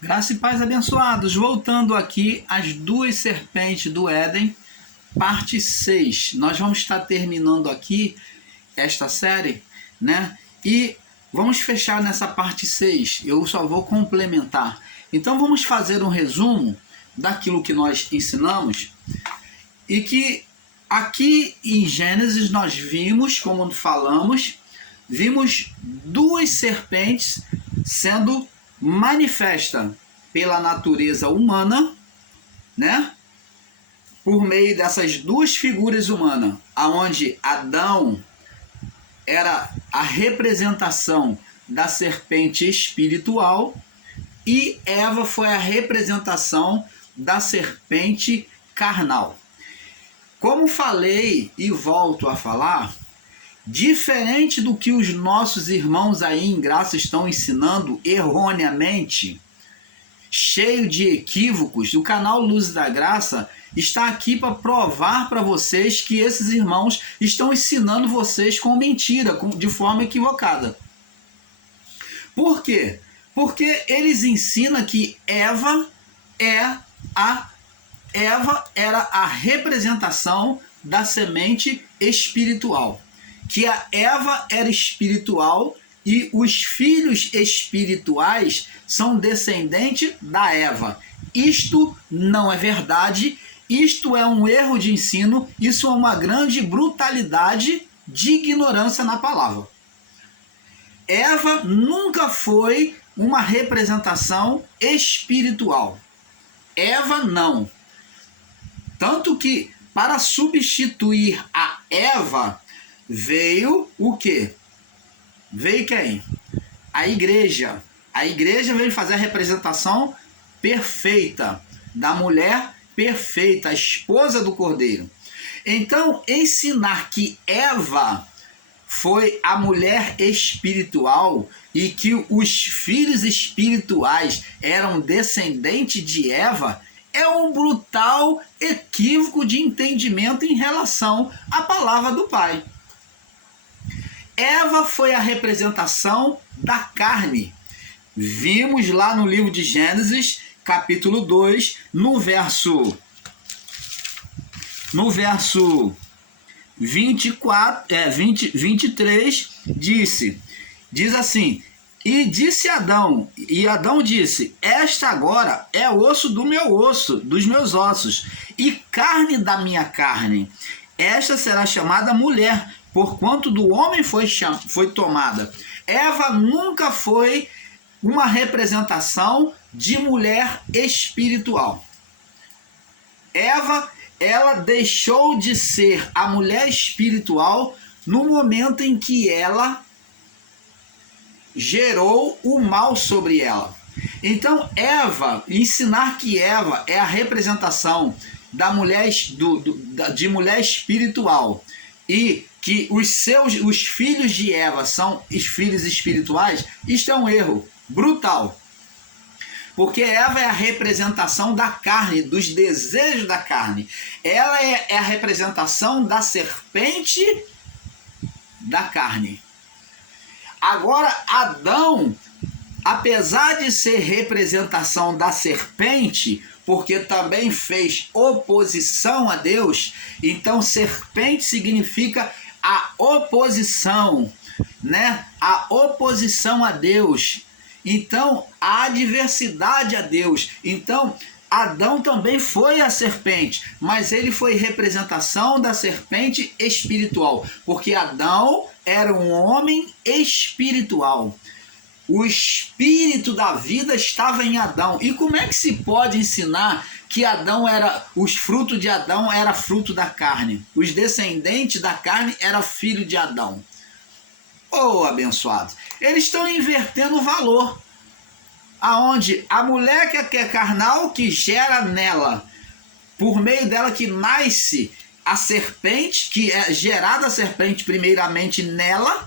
Graça e paz, abençoados. Voltando aqui às duas serpentes do Éden, parte 6. Nós vamos estar terminando aqui esta série, né? E vamos fechar nessa parte 6. Eu só vou complementar. Então vamos fazer um resumo daquilo que nós ensinamos e que aqui em Gênesis nós vimos, como falamos, vimos duas serpentes sendo manifesta pela natureza humana, né? Por meio dessas duas figuras humanas, aonde Adão era a representação da serpente espiritual e Eva foi a representação da serpente carnal. Como falei e volto a falar, diferente do que os nossos irmãos aí em graça estão ensinando erroneamente, cheio de equívocos, o canal Luz da Graça está aqui para provar para vocês que esses irmãos estão ensinando vocês com mentira, de forma equivocada. Por quê? Porque eles ensinam que Eva era a representação da semente espiritual. Que a Eva era espiritual e os filhos espirituais são descendentes da Eva. Isto não é verdade, isto é um erro de ensino, isso é uma grande brutalidade de ignorância na palavra. Eva nunca foi uma representação espiritual. Eva não. Tanto que para substituir a Eva veio o quê? Veio quem? A igreja. A igreja veio fazer a representação perfeita da mulher perfeita, a esposa do Cordeiro. Então, ensinar que Eva foi a mulher espiritual e que os filhos espirituais eram descendentes de Eva é um brutal equívoco de entendimento em relação à palavra do Pai. Eva foi a representação da carne. Vimos lá no livro de Gênesis, capítulo 2, no verso 23, diz assim: e disse Adão, e Adão disse: esta agora é osso do meu osso, dos meus ossos, e carne da minha carne. Esta será chamada mulher, porquanto do homem foi tomada. Eva nunca foi uma representação de mulher espiritual. Eva, ela deixou de ser a mulher espiritual no momento em que ela gerou o mal sobre ela. Então, ensinar que Eva é a representação da mulher, de mulher espiritual e que os filhos de Eva são os filhos espirituais, isto é um erro brutal. Porque Eva é a representação da carne, dos desejos da carne. Ela é a representação da serpente da carne. Agora, Adão, apesar de ser representação da serpente, porque também fez oposição a Deus, então serpente significa a oposição, né? A oposição a Deus. Então, a adversidade a Deus. Então, Adão também foi a serpente, mas ele foi representação da serpente espiritual, porque Adão era um homem espiritual. O espírito da vida estava em Adão. E como é que se pode ensinar que os frutos de Adão era fruto da carne? Os descendentes da carne eram filho de Adão. Oh, abençoados! Eles estão invertendo o valor. Aonde a mulher que é carnal, que gera nela, por meio dela que nasce a serpente, que é gerada a serpente primeiramente nela,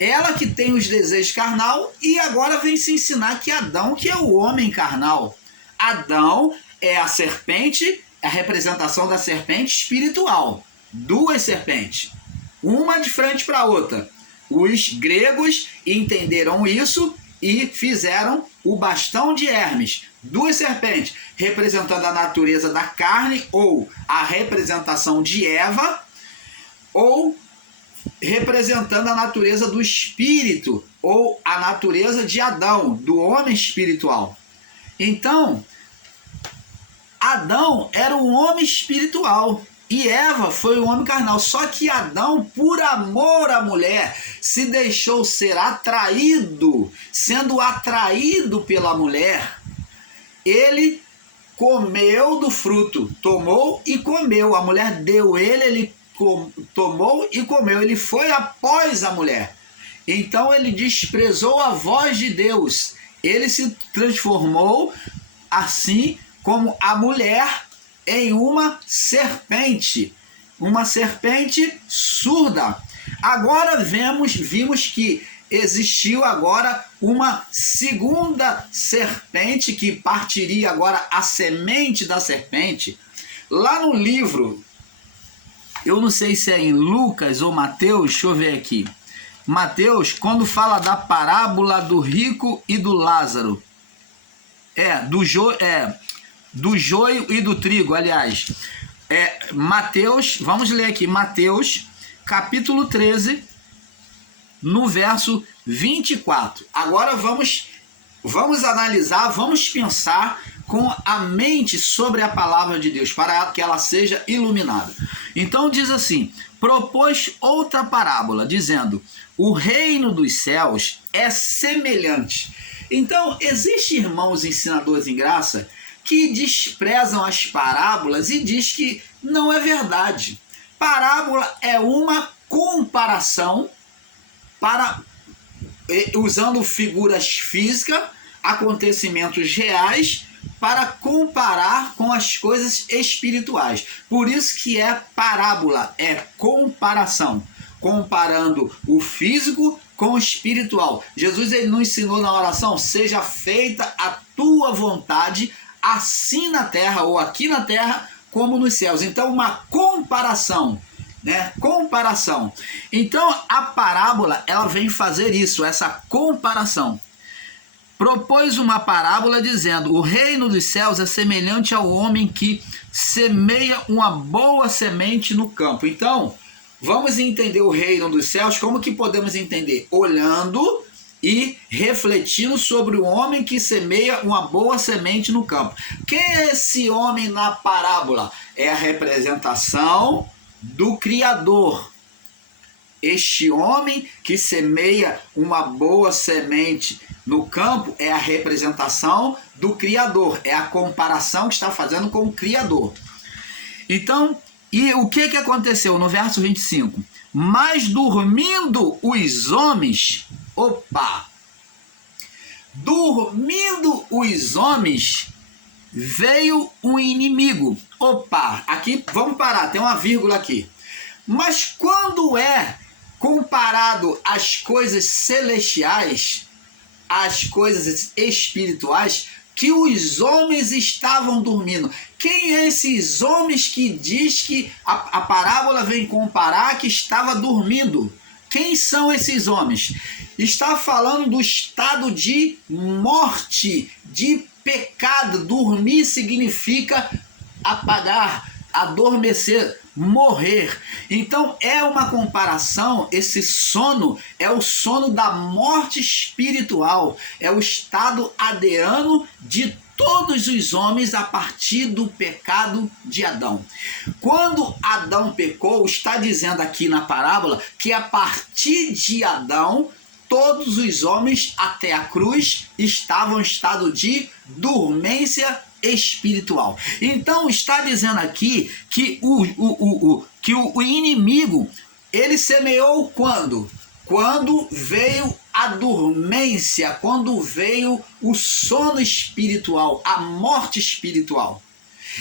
ela que tem os desejos carnal, e agora vem se ensinar que Adão, que é o homem carnal. Adão é a serpente, a representação da serpente espiritual. Duas serpentes, uma de frente para a outra. Os gregos entenderam isso e fizeram o bastão de Hermes, 2 serpentes, representando a natureza da carne, ou a representação de Eva, ou representando a natureza do espírito, ou a natureza de Adão, do homem espiritual. Então, Adão era um homem espiritual e Eva foi um homem carnal. Só que Adão, por amor à mulher, se deixou ser atraído. Sendo atraído pela mulher, ele comeu do fruto, tomou e comeu. A mulher deu ele tomou e comeu. Ele foi após a mulher. Então ele desprezou a voz de Deus. Ele se transformou, assim como a mulher, em uma serpente surda. Agora vimos que existiu agora uma segunda serpente, que partiria agora a semente da serpente. Lá no livro, eu não sei se é em Lucas ou Mateus, deixa eu ver aqui. Mateus, quando fala da parábola do rico e do Lázaro, do joio e do trigo, aliás. Mateus, vamos ler aqui, Mateus, capítulo 13, no verso 24. Agora vamos analisar, vamos pensar com a mente sobre a palavra de Deus, para que ela seja iluminada. Então diz assim: propôs outra parábola, dizendo: o reino dos céus é semelhante. Então, existem irmãos ensinadores em graça que desprezam as parábolas e diz que não é verdade. Parábola é uma comparação usando figuras físicas, acontecimentos reais, para comparar com as coisas espirituais. Por isso que é parábola, é comparação, comparando o físico com o espiritual. Jesus, ele nos ensinou na oração: seja feita a tua vontade, assim na terra, ou aqui na terra, como nos céus. Então, uma comparação, né? Comparação. Então, a parábola, ela vem fazer isso, essa comparação. Propôs uma parábola dizendo: o reino dos céus é semelhante ao homem que semeia uma boa semente no campo. Então, vamos entender o reino dos céus. Como que podemos entender? Olhando e refletindo sobre o homem que semeia uma boa semente no campo. Quem é esse homem na parábola? É a representação do Criador. Este homem que semeia uma boa semente no campo é a representação do Criador, é a comparação que está fazendo com o Criador. Então, e o que aconteceu no verso 25? Mas dormindo os homens, dormindo os homens, veio um inimigo. Aqui, vamos parar, tem uma vírgula aqui. Mas quando é comparado às coisas celestiais, às coisas espirituais, que os homens estavam dormindo. Quem é esses homens que diz que a parábola vem comparar que estava dormindo? Quem são esses homens? Está falando do estado de morte, de pecado. Dormir significa apagar, adormecer, morrer. Então é uma comparação. Esse sono é o sono da morte espiritual, é o estado adeano de todos os homens a partir do pecado de Adão. Quando Adão pecou, está dizendo aqui na parábola que a partir de Adão todos os homens até a cruz estavam em estado de dormência espiritual. Então está dizendo aqui que o inimigo, ele semeou quando? Quando veio a dormência, quando veio o sono espiritual, a morte espiritual.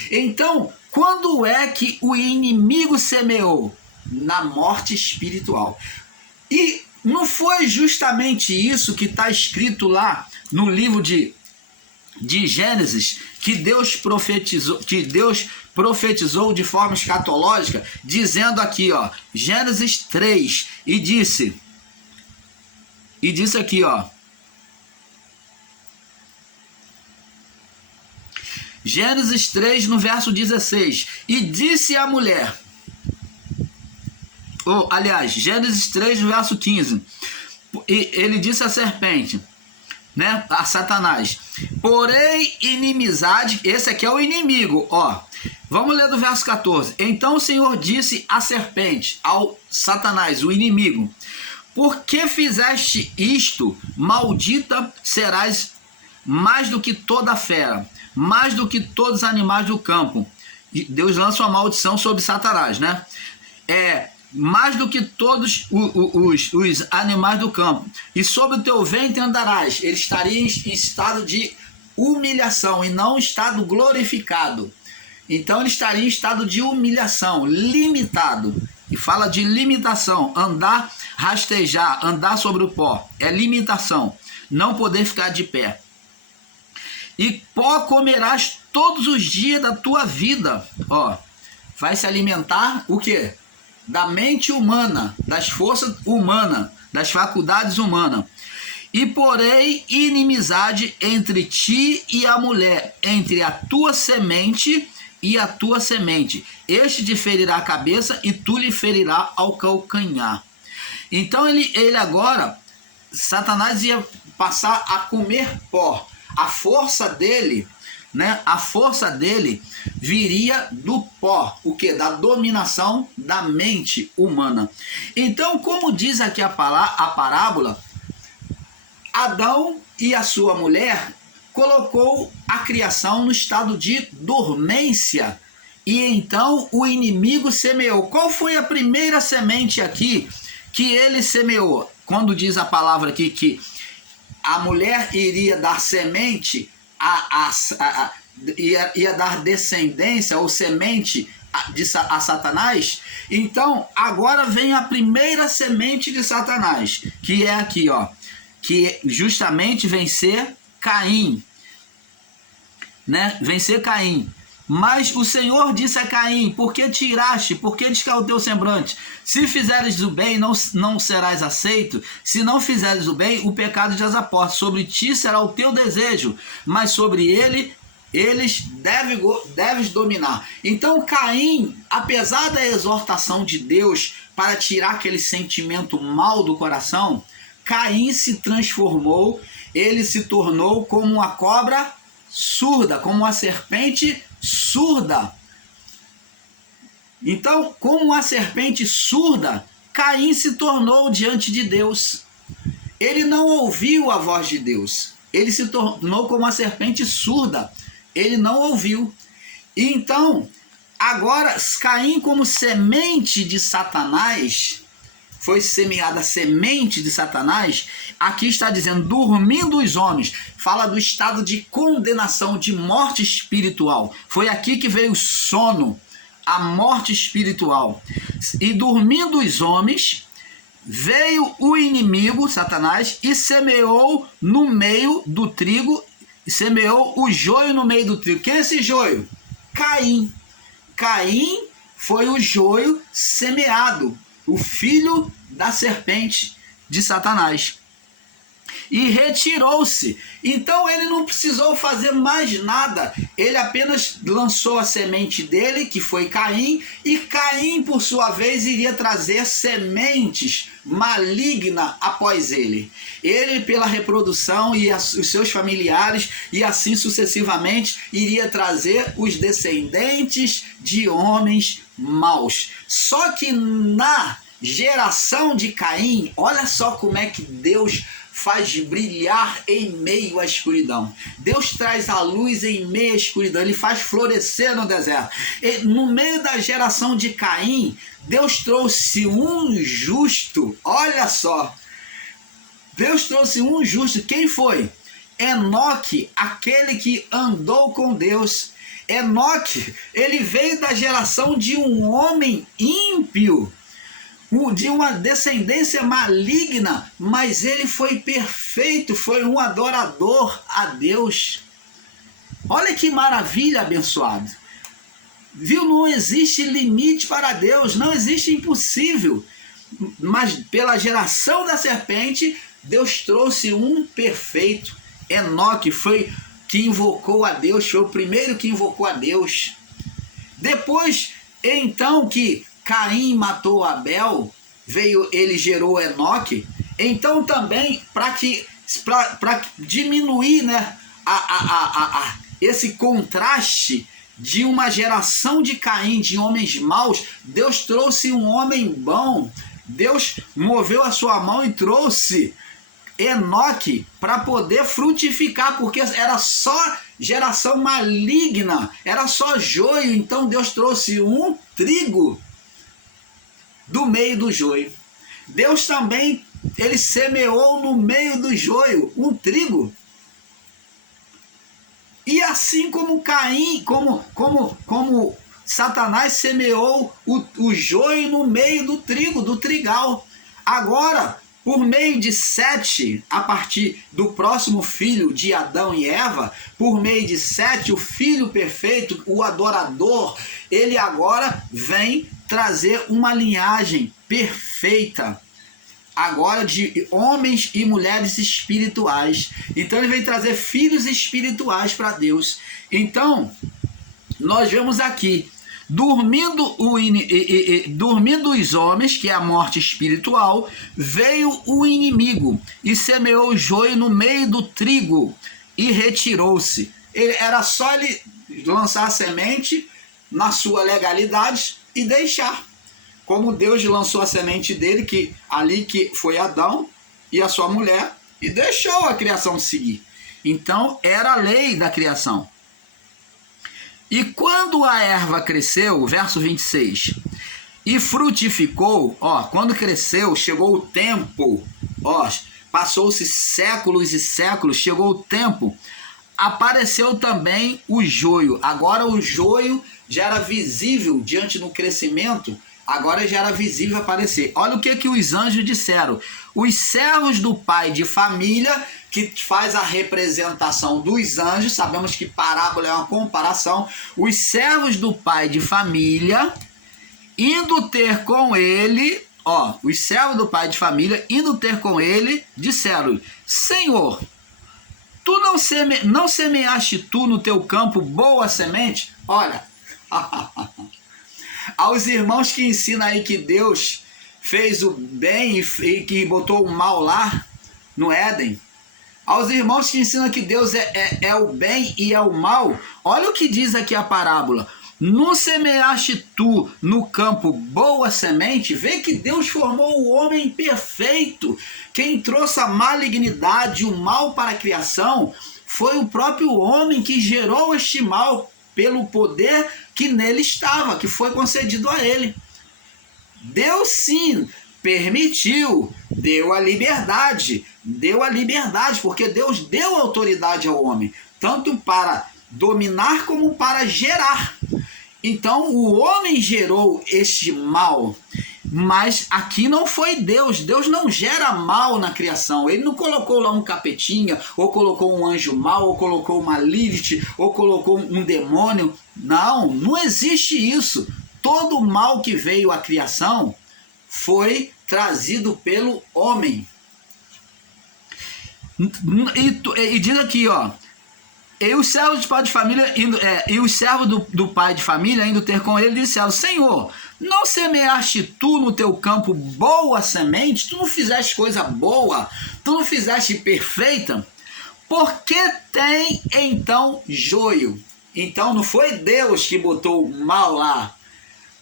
Então, quando é que o inimigo semeou? Na morte espiritual. E não foi justamente isso que está escrito lá no livro de Gênesis, que Deus profetizou de forma escatológica, dizendo aqui, Gênesis 3, e disse aqui, Gênesis 3, no verso 16. E disse a mulher, aliás, Gênesis 3, no verso 15. E ele disse à serpente, né, a Satanás, porém inimizade, esse aqui é o inimigo, ó. Vamos ler do verso 14. Então o Senhor disse à serpente, ao Satanás, o inimigo, por que fizeste isto? Maldita serás mais do que toda fera, mais do que todos os animais do campo. Deus lança uma maldição sobre Satanás, né? Mais do que todos os animais do campo. E sobre o teu ventre andarás. Ele estaria em estado de humilhação e não em estado glorificado. Então ele estaria em estado de humilhação, limitado. E fala de limitação, andar, rastejar, andar sobre o pó. É limitação, não poder ficar de pé. E pó comerás todos os dias da tua vida. Ó, vai se alimentar o quê? Da mente humana, das forças humanas, das faculdades humanas. E porém inimizade entre ti e a mulher, entre a tua semente e a tua semente. Este te ferirá a cabeça e tu lhe ferirá ao calcanhar. Então ele agora, Satanás ia passar a comer pó. A força dele, né? A força dele viria do pó, o que? Da dominação da mente humana. Então, como diz aqui a parábola, Adão e a sua mulher colocou a criação no estado de dormência. E então o inimigo semeou. Qual foi a primeira semente aqui que ele semeou? Quando diz a palavra aqui que a mulher iria dar semente, ia dar descendência ou semente a Satanás. Então agora vem a primeira semente de Satanás, que é aqui, ó, que justamente vencer Caim, né? Vencer Caim. Mas o Senhor disse a Caim, por que tiraste, por que descaiu o teu semblante? Se fizeres o bem, não serás aceito. Se não fizeres o bem, o pecado jaz à porta. Sobre ti será o teu desejo, mas sobre eles deves dominar. Então Caim, apesar da exortação de Deus para tirar aquele sentimento mal do coração, Caim se transformou, ele se tornou como uma cobra surda, como uma serpente surda. Então, como uma serpente surda, Caim se tornou diante de Deus. Ele não ouviu a voz de Deus. Ele se tornou como uma serpente surda. Ele não ouviu. Então, agora, Caim, como semente de Satanás, foi semeada a semente de Satanás. Aqui está dizendo, dormindo os homens. Fala do estado de condenação, de morte espiritual. Foi aqui que veio o sono, a morte espiritual. E dormindo os homens, veio o inimigo, Satanás, e semeou no meio do trigo, semeou o joio no meio do trigo. Quem é esse joio? Caim. Caim foi o joio semeado, o filho da serpente de Satanás. E retirou-se. Então ele não precisou fazer mais nada. Ele apenas lançou a semente dele, que foi Caim, e Caim, por sua vez, iria trazer sementes malignas após ele. Ele, pela reprodução, e os seus familiares, e assim sucessivamente, iria trazer os descendentes de homens maus. Só que na geração de Caim, olha só como é que Deus faz brilhar em meio à escuridão. Deus traz a luz em meio à escuridão. Ele faz florescer no deserto. E no meio da geração de Caim, Deus trouxe um justo. Olha só. Deus trouxe um justo. Quem foi? Enoque, aquele que andou com Deus. Enoque, ele veio da geração de um homem ímpio, de uma descendência maligna, mas ele foi perfeito, foi um adorador a Deus. Olha que maravilha, abençoado. Viu? Não existe limite para Deus, não existe impossível. Mas pela geração da serpente, Deus trouxe um perfeito. Enoque foi que invocou a Deus, foi o primeiro que invocou a Deus. Depois, então que Caim matou Abel, ele gerou Enoque. Então também, para diminuir, né, esse contraste de uma geração de Caim, de homens maus, Deus trouxe um homem bom. Deus moveu a sua mão e trouxe Enoque para poder frutificar, porque era só geração maligna, era só joio. Então Deus trouxe um trigo do meio do joio. Deus também, ele semeou no meio do joio um trigo. E assim como Caim, como Satanás semeou o joio no meio do trigo, do trigal. Agora, por meio de Sete, a partir do próximo filho de Adão e Eva, por meio de Sete, o filho perfeito, o adorador, ele agora vem trazer uma linhagem perfeita, agora de homens e mulheres espirituais. Então ele vem trazer filhos espirituais para Deus. Então, nós vemos aqui, dormindo os homens, que é a morte espiritual, veio o inimigo e semeou o joio no meio do trigo e retirou-se. Era só ele lançar a semente na sua legalidade e deixar. Como Deus lançou a semente dele, que foi Adão e a sua mulher, e deixou a criação seguir. Então era a lei da criação. E quando a erva cresceu, verso 26, e frutificou, quando cresceu, chegou o tempo, passou-se séculos e séculos, chegou o tempo, apareceu também o joio. Agora o joio já era visível diante do crescimento, agora já era visível aparecer. Olha o que os anjos disseram. Os servos do pai de família, que faz a representação dos anjos, sabemos que parábola é uma comparação, os servos do pai de família, indo ter com ele, os servos do pai de família, indo ter com ele, disseram: Senhor, tu não semeaste tu no teu campo boa semente? Olha, aos irmãos que ensinam aí que Deus fez o bem e que botou o mal lá no Éden, aos irmãos que ensinam que Deus é o bem e é o mal, olha o que diz aqui a parábola. Não semeaste tu no campo boa semente? Vê que Deus formou o homem perfeito. Quem trouxe a malignidade, o mal para a criação, foi o próprio homem que gerou este mal pelo poder que nele estava, que foi concedido a ele. Deus sim permitiu, deu a liberdade, porque Deus deu autoridade ao homem, tanto para dominar como para gerar. Então o homem gerou este mal, mas aqui não foi Deus. Deus não gera mal na criação. Ele não colocou lá um capetinha, ou colocou um anjo mau, ou colocou uma Lilith, ou colocou um demônio. Não existe isso. Todo o mal que veio à criação foi trazido pelo homem. E diz aqui, e os servos do pai de família do pai de família indo ter com ele, disseram: Senhor, não semeaste tu no teu campo boa semente? Tu não fizeste coisa boa? Tu não fizeste perfeita? Por que tem então joio? Então não foi Deus que botou o mal lá.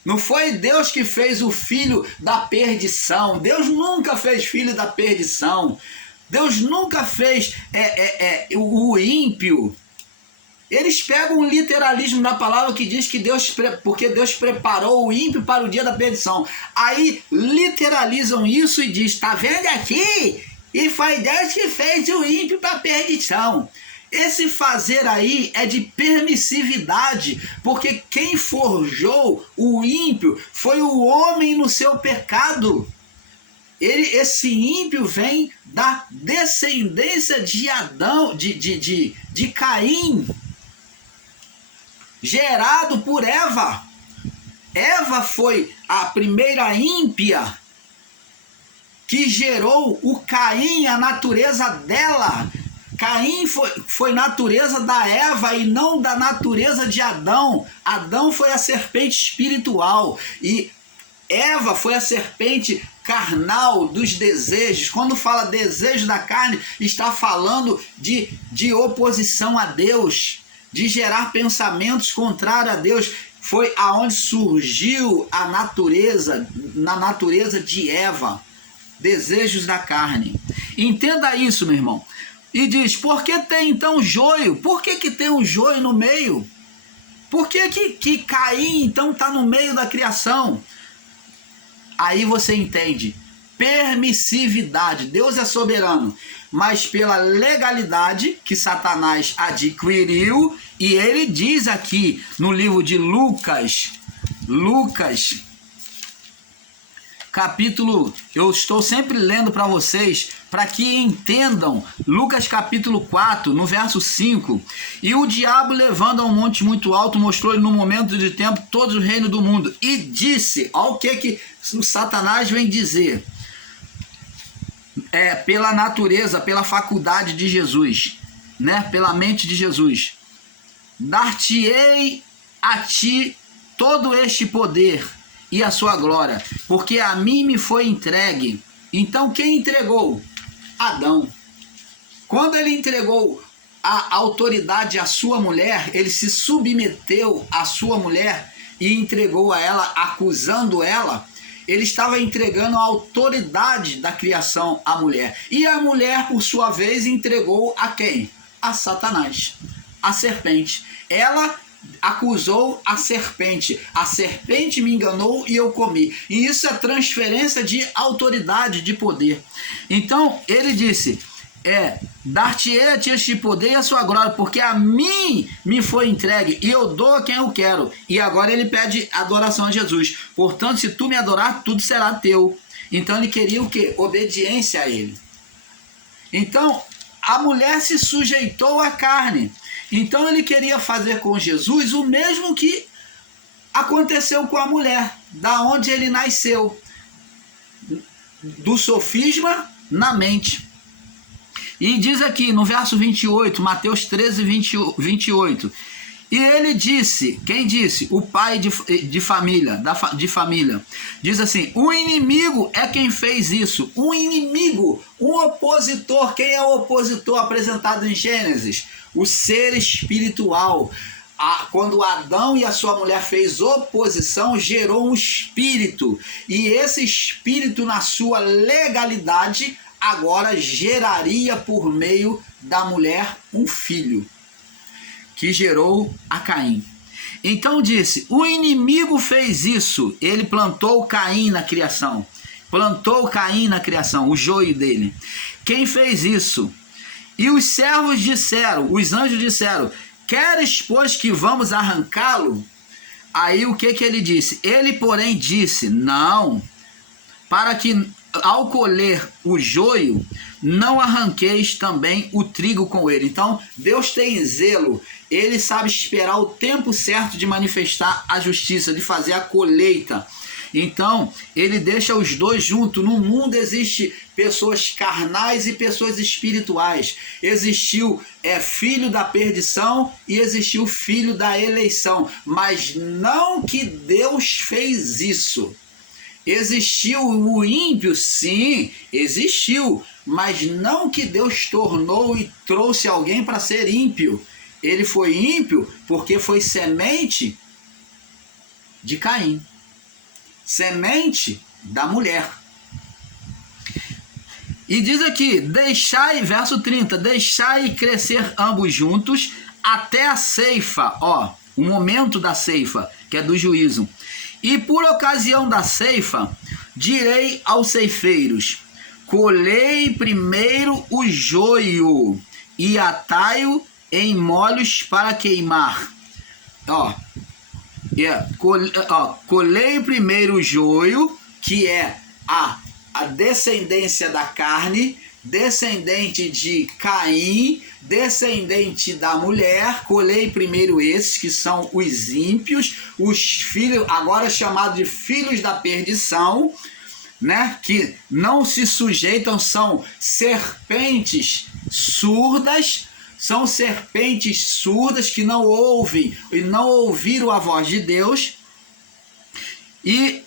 Não foi Deus que fez o filho da perdição. Deus nunca fez filho da perdição. Deus nunca fez o ímpio. Eles pegam um literalismo na palavra que diz que porque Deus preparou o ímpio para o dia da perdição. Aí literalizam isso e diz: tá vendo aqui? E foi Deus que fez o ímpio para a perdição. Esse fazer aí é de permissividade, porque quem forjou o ímpio foi o homem no seu pecado. Esse ímpio vem da descendência de Adão, de Caim, gerado por Eva. Eva foi a primeira ímpia que gerou o Caim, a natureza dela. Caim foi natureza da Eva e não da natureza de Adão. Adão foi a serpente espiritual e Eva foi a serpente carnal dos desejos. Quando fala desejo da carne, está falando de oposição a Deus, de gerar pensamentos contrários a Deus. Foi aonde surgiu a natureza, na natureza de Eva, desejos da carne. Entenda isso, meu irmão. E diz, por que tem então joio? Por que tem um joio no meio? Por que Caim então está no meio da criação? Aí você entende, permissividade. Deus é soberano, mas pela legalidade que Satanás adquiriu, e ele diz aqui no livro de Lucas, capítulo, eu estou sempre lendo para vocês, para que entendam, Lucas capítulo 4, no verso 5, e o diabo levando a um monte muito alto, mostrou-lhe no momento de tempo todo o reino do mundo, e disse, olha o que o Satanás vem dizer, pela natureza, pela faculdade de Jesus, né, pela mente de Jesus, dar-te-ei a ti todo este poder e a sua glória, porque a mim me foi entregue. Então quem entregou? Adão. Quando ele entregou a autoridade à sua mulher, ele se submeteu à sua mulher e entregou a ela, acusando ela, ele estava entregando a autoridade da criação à mulher. E a mulher, por sua vez, entregou a quem? A Satanás, a serpente. Ela acusou a serpente me enganou e eu comi. E isso é transferência de autoridade, de poder. Então ele disse, dar-te-ei a ti este poder e a sua glória, porque a mim me foi entregue e eu dou a quem eu quero. E agora ele pede adoração a Jesus. Portanto, se tu me adorar, tudo será teu. Então ele queria o quê? Obediência a ele. Então a mulher se sujeitou à carne. Então ele queria fazer com Jesus o mesmo que aconteceu com a mulher, da onde ele nasceu, do sofisma na mente. E diz aqui no verso 28, Mateus 13, 28, e ele disse, quem disse? O pai de família, de família, diz assim, o inimigo é quem fez isso, um inimigo, um opositor. Quem é o opositor apresentado em Gênesis? O ser espiritual. Quando Adão e a sua mulher fez oposição, gerou um espírito, e esse espírito, na sua legalidade, agora geraria por meio da mulher um filho, que gerou a Caim. Então disse, o inimigo fez isso, ele plantou Caim na criação, o joio dele. Quem fez isso? E os servos disseram, os anjos disseram, queres, pois, que vamos arrancá-lo? Aí o que ele disse? Ele, porém, disse, não, para que ao colher o joio, não arranqueis também o trigo com ele. Então, Deus tem zelo, ele sabe esperar o tempo certo de manifestar a justiça, de fazer a colheita. Então, ele deixa os dois juntos. No mundo existe pessoas carnais e pessoas espirituais. Existiu filho da perdição e existiu filho da eleição. Mas não que Deus fez isso. Existiu o ímpio? Sim, existiu. Mas não que Deus tornou e trouxe alguém para ser ímpio. Ele foi ímpio porque foi semente de Caim. Semente da mulher. E diz aqui, deixai, verso 30, deixai crescer ambos juntos até a ceifa, o momento da ceifa, que é do juízo. E por ocasião da ceifa, direi aos ceifeiros, colhei primeiro o joio e atai-o em molhos para queimar. Colhei primeiro o joio, que é a descendência da carne, descendente de Caim, descendente da mulher. Colhei primeiro esses, que são os ímpios, os filhos, agora chamados de filhos da perdição, né? Que não se sujeitam, são serpentes surdas, são serpentes surdas que não ouvem e não ouviram a voz de Deus, e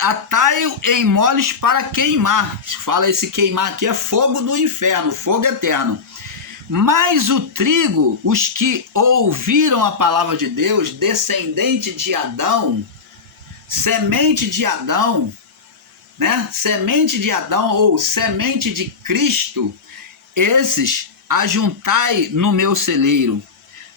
atai-o em moles para queimar. Fala, esse queimar aqui é fogo do inferno, fogo eterno. Mas o trigo, os que ouviram a palavra de Deus, descendente de Adão, semente de Adão, né? Semente de Adão ou semente de Cristo, esses ajuntai no meu celeiro.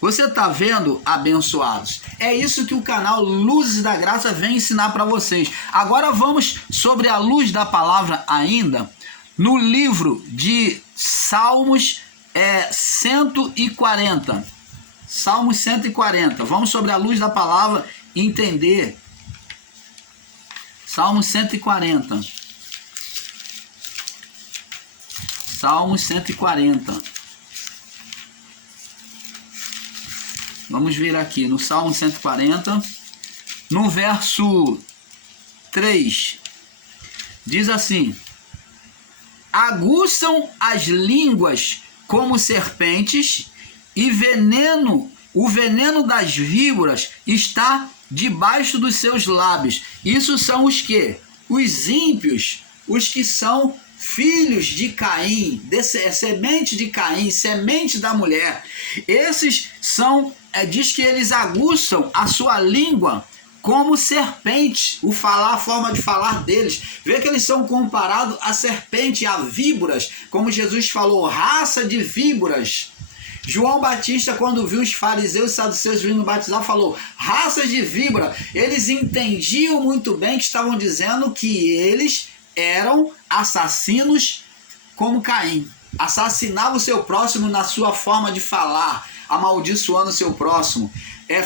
Você está vendo, abençoados? É isso que o canal Luzes da Graça vem ensinar para vocês. Agora vamos sobre a luz da palavra ainda, no livro de Salmos 140. Salmos 140. Vamos sobre a luz da palavra entender. Salmos 140. Salmos 140. Vamos ver aqui no Salmo 140, no verso 3, diz assim: aguçam as línguas como serpentes, e o veneno das víboras está debaixo dos seus lábios. Isso são os que? Os ímpios, os que são filhos de Caim, semente de Caim, semente da mulher. Esses são, diz que eles aguçam a sua língua como serpente, a forma de falar deles. Vê que eles são comparados a serpente, a víboras, como Jesus falou, raça de víboras. João Batista, quando viu os fariseus e saduceus vindo batizar, falou, raças de víbora. Eles entendiam muito bem que estavam dizendo que eles eram assassinos como Caim. Assassinava o seu próximo na sua forma de falar, amaldiçoando o seu próximo,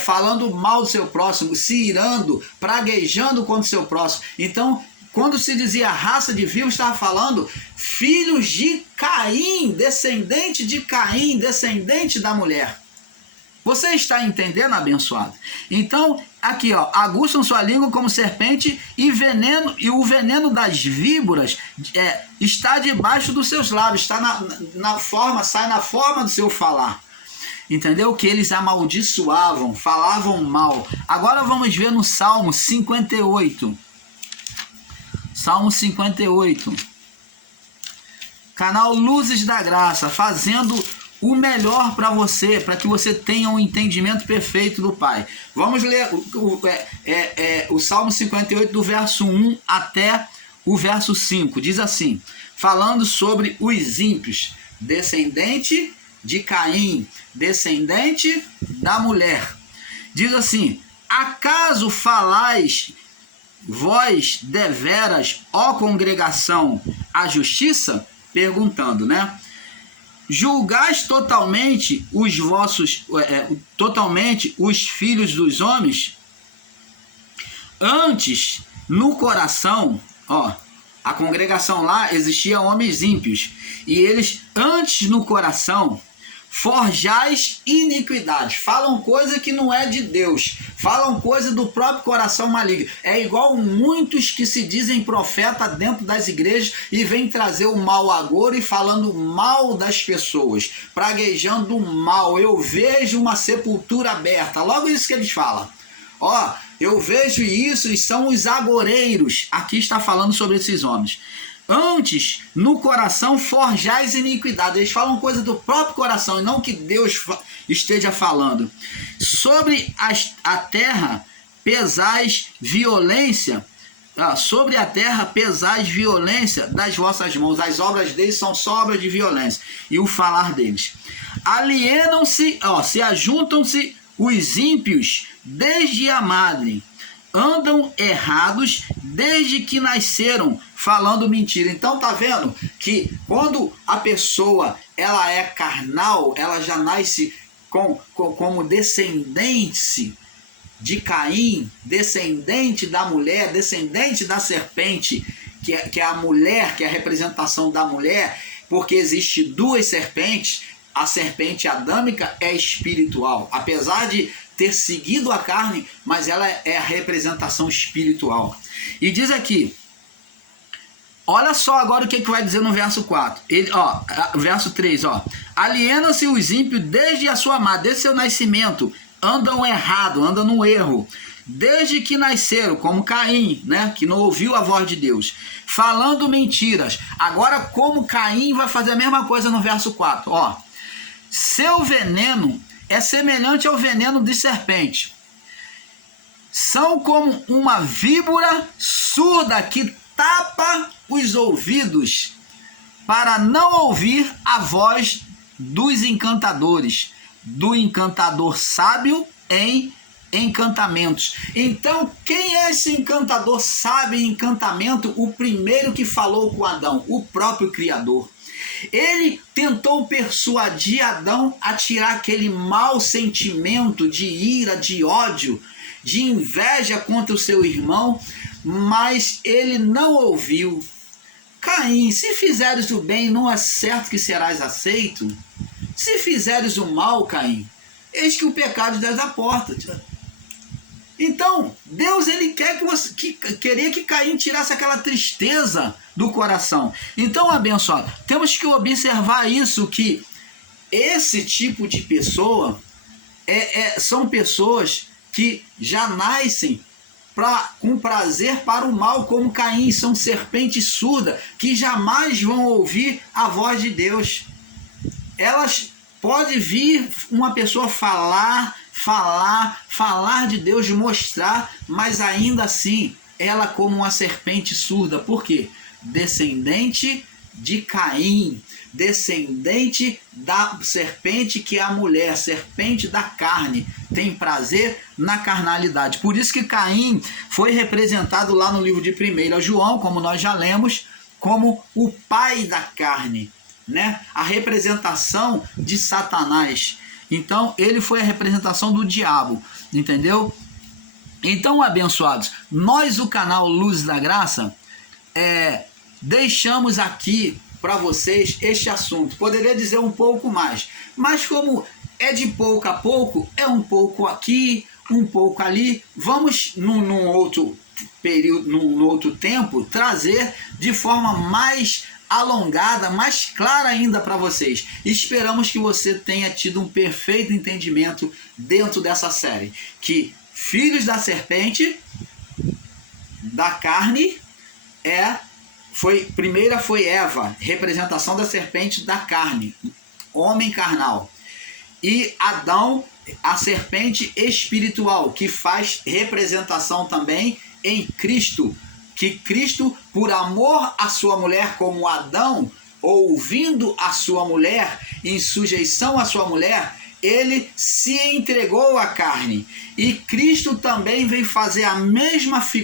falando mal do seu próximo, se irando, praguejando contra o seu próximo. Então, quando se dizia raça de víbora, estava falando filhos de Caim, descendente de Caim, descendente da mulher. Você está entendendo, abençoado? Então, aqui, ó, aguçam sua língua como serpente, e o veneno das víboras está debaixo dos seus lábios, está sai na forma do seu falar. Entendeu? Que eles amaldiçoavam, falavam mal. Agora vamos ver no Salmo 58. Salmo 58. Canal Luzes da Graça, fazendo o melhor para você, para que você tenha um entendimento perfeito do Pai. Vamos ler o Salmo 58 do verso 1 até o verso 5. Diz assim, falando sobre os ímpios, descendente de Caim, descendente da mulher. Diz assim, acaso falais vós deveras, ó congregação, a justiça? Perguntando, né? Julgais totalmente os filhos dos homens? Antes, no coração, ó, a congregação lá existia homens ímpios, e eles, antes no coração, forjais iniquidades, falam coisa que não é de Deus, falam coisa do próprio coração maligno. É igual muitos que se dizem profeta dentro das igrejas e vêm trazer o mal agora e falando mal das pessoas, praguejando o mal. Eu vejo uma sepultura aberta, logo isso que eles falam. Ó, eu vejo isso, e são os agoreiros. Aqui está falando sobre esses homens. Antes, no coração, forjais iniquidade. Eles falam coisa do próprio coração, e não que Deus esteja falando. Sobre a terra, pesais violência. Sobre a terra, pesais violência das vossas mãos. As obras deles são só obras de violência. E o falar deles. Alienam-se, se ajuntam-se os ímpios desde a madre. Andam errados desde que nasceram, falando mentira. Então tá vendo que quando a pessoa ela é carnal, ela já nasce como descendente de Caim, descendente da mulher, descendente da serpente, que é a mulher, que é a representação da mulher, porque existe duas serpentes. A serpente adâmica é espiritual, apesar de ter seguido a carne, mas ela é a representação espiritual. E diz aqui, Olha só agora o que vai dizer no verso 4. Ele, verso 3, alienam-se os ímpios desde a sua desde seu nascimento, andam errado, andam no erro, desde que nasceram, como Caim, né, que não ouviu a voz de Deus, falando mentiras. Agora, como Caim vai fazer a mesma coisa no verso 4, seu veneno é semelhante ao veneno de serpente. São como uma víbora surda que tapa os ouvidos para não ouvir a voz dos encantadores, do encantador sábio em encantamentos. Então, quem é esse encantador sábio em encantamento? O primeiro que falou com Adão, o próprio Criador. Ele tentou persuadir Adão a tirar aquele mau sentimento de ira, de ódio, de inveja contra o seu irmão, mas ele não ouviu. Caim, se fizeres o bem, não é certo que serás aceito? Se fizeres o mal, Caim, eis que o pecado estás à porta. Então, Deus ele queria que Caim tirasse aquela tristeza do coração. Então, abençoado, temos que observar isso, que esse tipo de pessoa são pessoas que já nascem com prazer para o mal, como Caim, são serpentes surdas, que jamais vão ouvir a voz de Deus. Elas podem vir uma pessoa falar de Deus, mostrar, mas ainda assim, ela como uma serpente surda. Por quê? Descendente de Caim, descendente da serpente que é a mulher, serpente da carne, tem prazer na carnalidade. Por isso que Caim foi representado lá no livro de 1 João, como nós já lemos, como o pai da carne, né? A representação de Satanás. Então ele foi a representação do diabo, entendeu? Então, abençoados, nós, o canal Luz da Graça, deixamos aqui para vocês este assunto. Poderia dizer um pouco mais, mas como é de pouco a pouco, é um pouco aqui, um pouco ali, vamos num outro período, num outro tempo, trazer de forma mais alongada, mais clara ainda para vocês. Esperamos que você tenha tido um perfeito entendimento dentro dessa série, que filhos da serpente, da carne, primeira foi Eva, representação da serpente da carne, homem carnal, e Adão, a serpente espiritual, que faz representação também em Cristo, que Cristo, por amor à sua mulher, como Adão, ouvindo a sua mulher, em sujeição à sua mulher, ele se entregou à carne. E Cristo também veio fazer a mesma figura